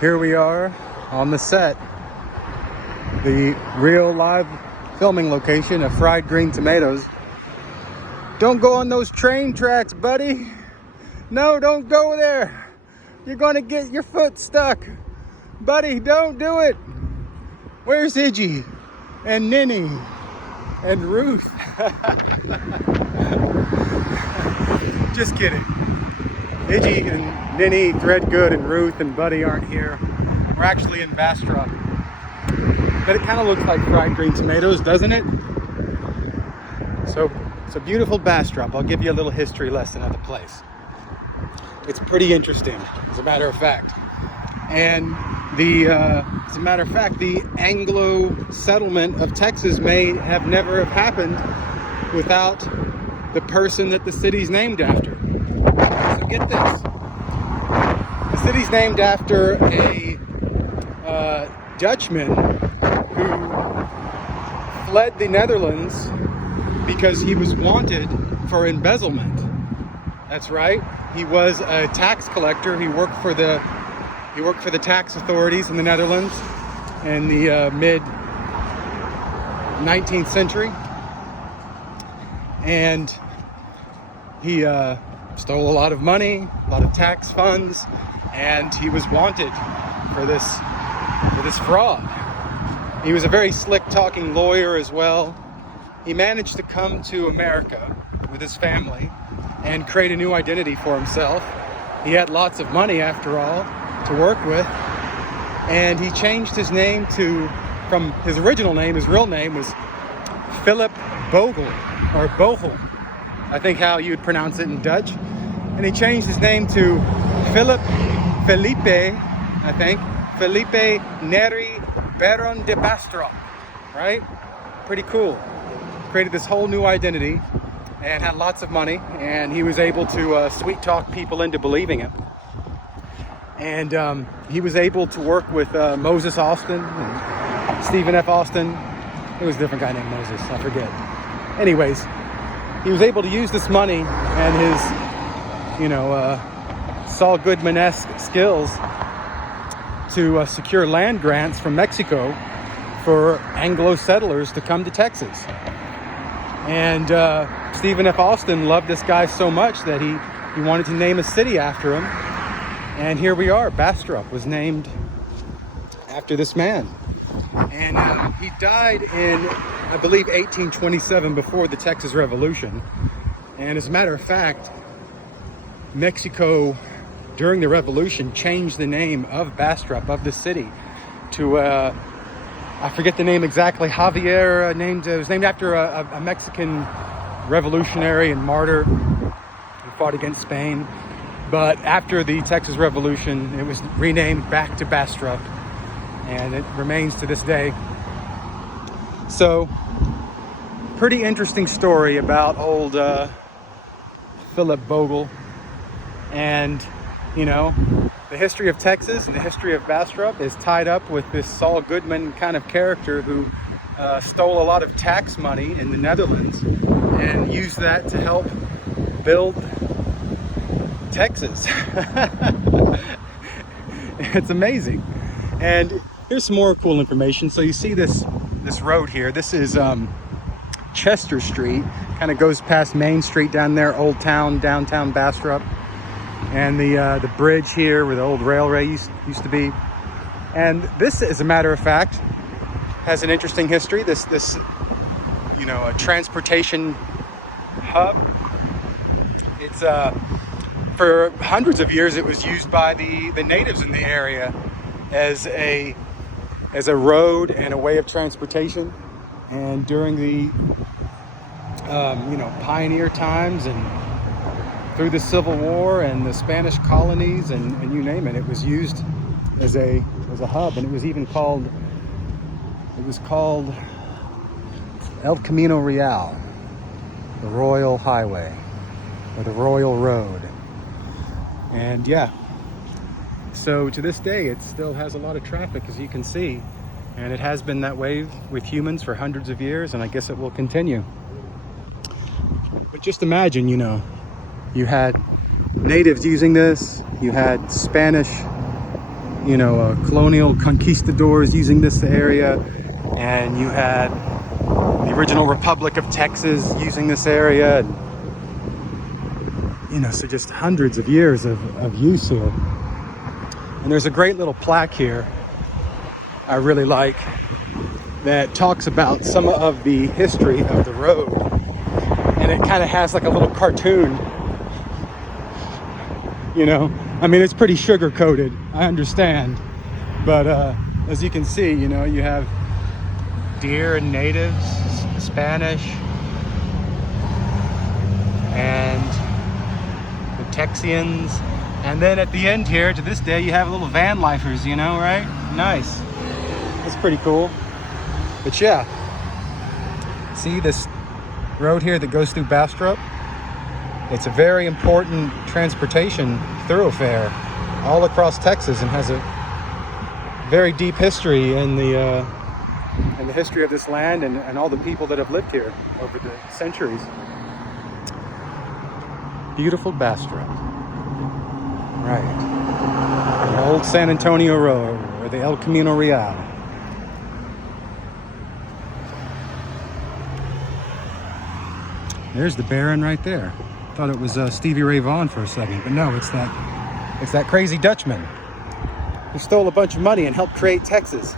Here we are on the set, the real live filming location of Fried Green Tomatoes. Don't go on those train tracks, buddy. No, don't go there. You're gonna get your foot stuck. Buddy, don't do it. Where's Iggy and Ninny and Ruth? Just kidding. Iggy and Ninny, Threadgood and Ruth and Buddy aren't here. We're actually in Bastrop. But it kind of looks like Fried Green Tomatoes, doesn't it? So it's a beautiful Bastrop. I'll give you a little history lesson of the place. It's pretty interesting, as a matter of fact. And as a matter of fact, the Anglo settlement of Texas may have never have happened without the person that the city's named after. So get this. The city's named after a Dutchman who fled the Netherlands because he was wanted for embezzlement. That's right. He was a tax collector. He worked for the tax authorities in the Netherlands in the mid 19th century, and he stole a lot of money, a lot of tax funds, and he was wanted for this fraud. He was a very slick talking lawyer as well. He managed to come to America with his family and create a new identity for himself. He had lots of money, after all, to work with, and he changed his name from his original name. His real name was Philip Bogle, or Bogle, I think how you'd pronounce it in Dutch. And he changed his name to Felipe, I think, Felipe Neri Baron de Bastrop, right? Pretty cool. Created this whole new identity and had lots of money, and he was able to sweet talk people into believing it. And he was able to work with Moses Austin and Stephen F. Austin. It was a different guy named Moses, I forget. Anyways, he was able to use this money and his, Saul Goodman-esque skills to secure land grants from Mexico for Anglo settlers to come to Texas. And Stephen F. Austin loved this guy so much that he wanted to name a city after him. And here we are. Bastrop was named after this man. And he died in, I believe, 1827, before the Texas Revolution. And as a matter of fact, Mexico, during the Revolution, changed the name of Bastrop, of the city, to, I forget the name exactly, Javier, it was named after a Mexican revolutionary and martyr who fought against Spain. But after the Texas Revolution, it was renamed back to Bastrop, and it remains to this day. So, pretty interesting story about old Philip Bogle. And, the history of Texas and the history of Bastrop is tied up with this Saul Goodman kind of character who stole a lot of tax money in the Netherlands and used that to help build Texas. It's amazing. And here's some more cool information. So you see this road here. This is Chester Street. Kind of goes past Main Street down there, Old Town, downtown Bastrop. And the bridge here where the old railway used to be. And this, as a matter of fact, has an interesting history. This a transportation hub. It's for hundreds of years it was used by the natives in the area as a road and a way of transportation. And during the pioneer times and through the Civil War and the Spanish colonies and you name it, it was used as a hub, and it was called El Camino Real, the Royal Highway, or the Royal Road. And yeah, so to this day it still has a lot of traffic, as you can see, and it has been that way with humans for hundreds of years, and I guess it will continue. But just imagine, you had natives using this, you had Spanish you know, colonial conquistadors using this area, and you had the original Republic of Texas using this area, and, you know, so just hundreds of years of use here. And there's a great little plaque here I really like that talks about some of the history of the road, and it kind of has like a little cartoon, you know. I mean, it's pretty sugar coated, I understand, but as you can see, you know, you have deer and natives, Spanish, and the Texians, and then at the end here, to this day, you have little van lifers, you know, right? Nice. That's pretty cool. But yeah, see this road here that goes through Bastrop? It's a very important transportation thoroughfare all across Texas, and has a very deep history in the history of this land, and all the people that have lived here over the centuries. Beautiful Bastrop. Right. The old San Antonio Road, or the El Camino Real. There's the Baron right there. Thought it was Stevie Ray Vaughan for a second, but no, it's that crazy Dutchman who stole a bunch of money and helped create Texas.